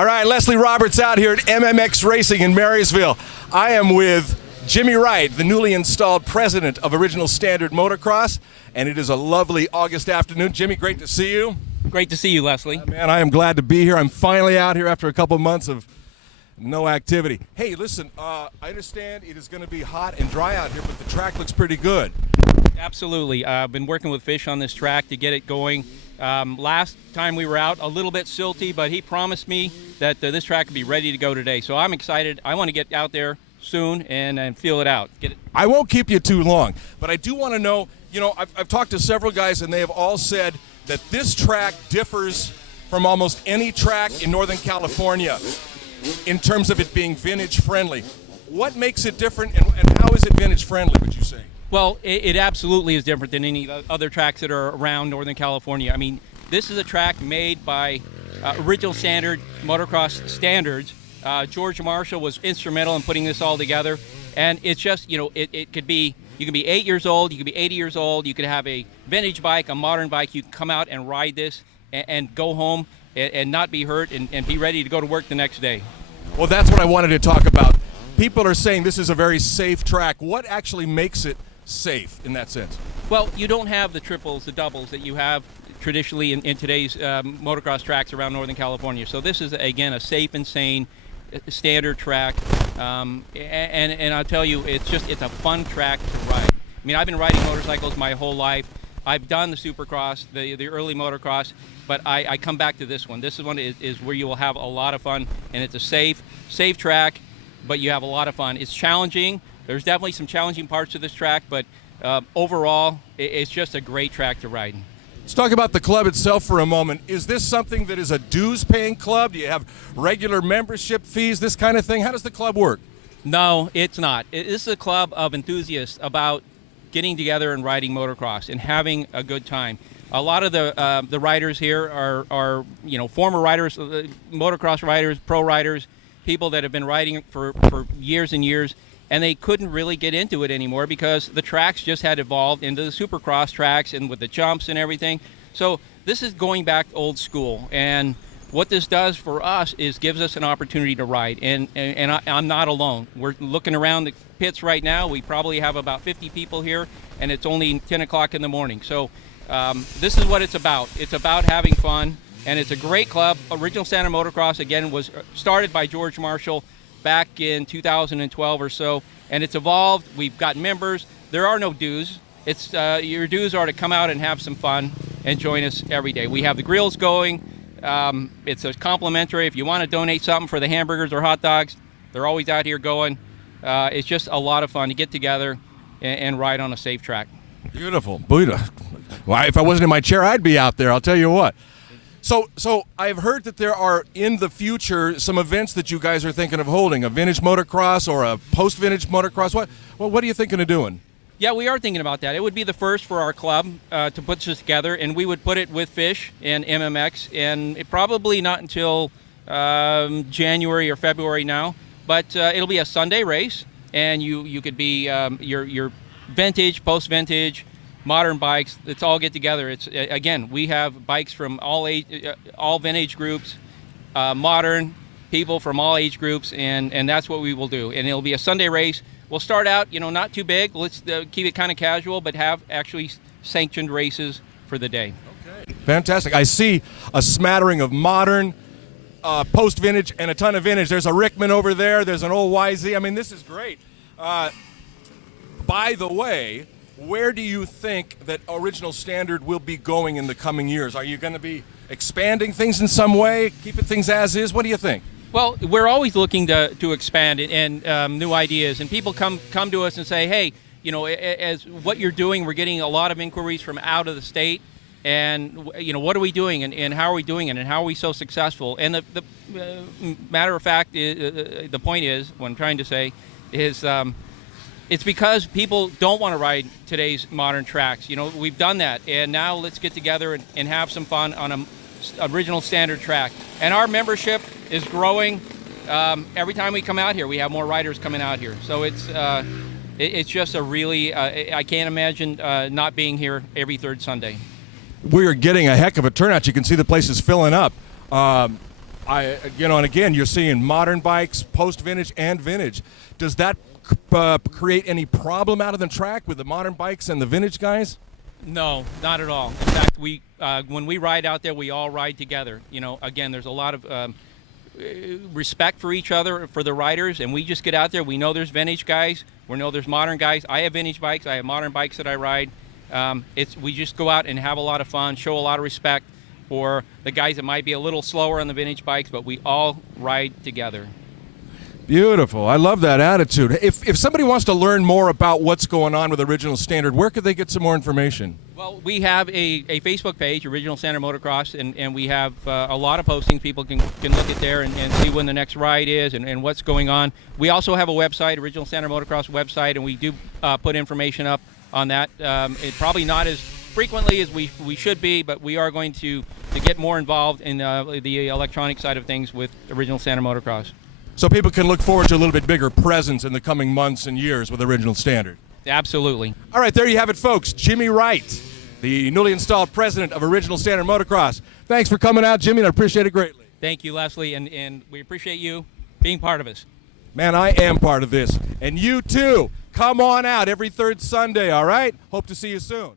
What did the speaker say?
All right, Leslie Roberts out here at MMX Racing in Marysville. I am with Jimmy Wright, the newly installed president of Original Standard Motocross, and it is a lovely August afternoon. Jimmy, great to see you. Great to see you, Leslie. Man, I am glad to be here. I'm finally out here after a couple months of no activity. Hey, listen, I understand it is going to be hot and dry out here, but the track looks pretty good. Absolutely. I've been working with Fish on this track to get it going. Last time we were out, a little bit silty, but he promised me that this track would be ready to go today. So I'm excited. I want to get out there soon and feel it out. Get it. I won't keep you too long, but I do want to know, you know, I've talked to several guys, and they have all said that this track differs from almost any track in Northern California in terms of it being vintage friendly. What makes it different, and how is it vintage friendly, would you say? Well, it absolutely is different than any other tracks that are around Northern California. I mean, this is a track made by Original Standard Motocross standards. George Marshall was instrumental in putting this all together, and it's just, you know, it could be, you can be 8 years old, you could be 80 years old, you could have a vintage bike, a modern bike, you can come out and ride this and go home and not be hurt and be ready to go to work the next day. Well, that's what I wanted to talk about. People are saying this is a very safe track. What actually makes it safe in that sense? Well, you don't have the triples, the doubles that you have traditionally in today's motocross tracks around Northern California. So this is, again, a safe and sane standard track, and I'll tell you, it's a fun track to ride. I mean, I've been riding motorcycles my whole life. I've done the Supercross, the early motocross, but I come back to this one. This is one is where you will have a lot of fun, and it's a safe track, but you have a lot of fun. It's challenging. There's definitely some challenging parts of this track, but overall, it's just a great track to ride. Let's talk about the club itself for a moment. Is this something that is a dues-paying club? Do you have regular membership fees, this kind of thing? How does the club work? No, it's not. This is a club of enthusiasts about getting together and riding motocross and having a good time. A lot of the riders here are you know, former riders, motocross riders, pro riders, people that have been riding for years and years, and they couldn't really get into it anymore because the tracks just had evolved into the Supercross tracks and with the jumps and everything. So this is going back old school, and what this does for us is gives us an opportunity to ride, and I'm not alone. We're looking around the pits right now. We probably have about 50 people here, and it's only 10 o'clock in the morning. So this is what it's about. It's about having fun, and it's a great club. Original Standard Motocross, again, was started by George Marshall back in 2012 or so, and it's evolved. We've got members. There are no dues. It's your dues are to come out and have some fun and join us every day. We have the grills going. It's a complimentary. If you want to donate something for the hamburgers or hot dogs, they're always out here going. It's just a lot of fun to get together and ride on a safe track. Beautiful. Well, if I wasn't in my chair, I'd be out there, I'll tell you what. So I've heard that there are, in the future, some events that you guys are thinking of holding, a vintage motocross or a post-vintage motocross. What are you thinking of doing? Yeah, we are thinking about that. It would be the first for our club to put this together, and we would put it with Fish and MMX, and it probably not until January or February now, but it'll be a Sunday race, and you could be your vintage, post-vintage, modern bikes. Let's all get together. It's again, we have bikes from all vintage groups, modern people from all age groups, and that's what we will do. And it'll be a Sunday race. We'll start out, you know, not too big. Let's keep it kind of casual, but have actually sanctioned races for the day. Okay, fantastic. I see a smattering of modern, post-vintage, and a ton of vintage. There's a Rickman over there. There's an old YZ. I mean, this is great. By the way, where do you think that Original Standard will be going in the coming years? Are you going to be expanding things in some way, keeping things as is? What do you think? Well, we're always looking to expand it and new ideas. And people come to us and say, hey, you know, as what you're doing, we're getting a lot of inquiries from out of the state. And, you know, what are we doing and how are we doing it and how are we so successful? And the matter of fact, the point is, what I'm trying to say is, it's because people don't want to ride today's modern tracks. You know, we've done that, and now let's get together and have some fun on an Original Standard track. And our membership is growing. Every time we come out here, we have more riders coming out here. So it's just a really, I can't imagine not being here every third Sunday. We are getting a heck of a turnout. You can see the place is filling up. And again, you're seeing modern bikes, post-vintage and vintage. Does that create any problem out of the track with the modern bikes and the vintage guys? No, not at all. In fact, when we ride out there, we all ride together. Again, there's a lot of respect for each other, for the riders, and we just get out there. We know there's vintage guys. We know there's modern guys. I have vintage bikes. I have modern bikes that I ride. We just go out and have a lot of fun, show a lot of respect for the guys that might be a little slower on the vintage bikes, but we all ride together. Beautiful. I love that attitude. If somebody wants to learn more about what's going on with Original Standard, where could they get some more information? Well, we have a Facebook page, Original Standard Motocross, and we have a lot of postings. People can look at there and see when the next ride is and what's going on. We also have a website, Original Standard Motocross website, and we do put information up on that. It probably not as frequently as we should be, but we are going to get more involved in the electronic side of things with Original Standard Motocross. So people can look forward to a little bit bigger presence in the coming months and years with Original Standard. Absolutely. All right, there you have it, folks. Jimmy Wright, the newly installed president of Original Standard Motocross. Thanks for coming out, Jimmy, and I appreciate it greatly. Thank you, and we appreciate you being part of us. Man, I am part of this. And you, too. Come on out every third Sunday, all right? Hope to see you soon.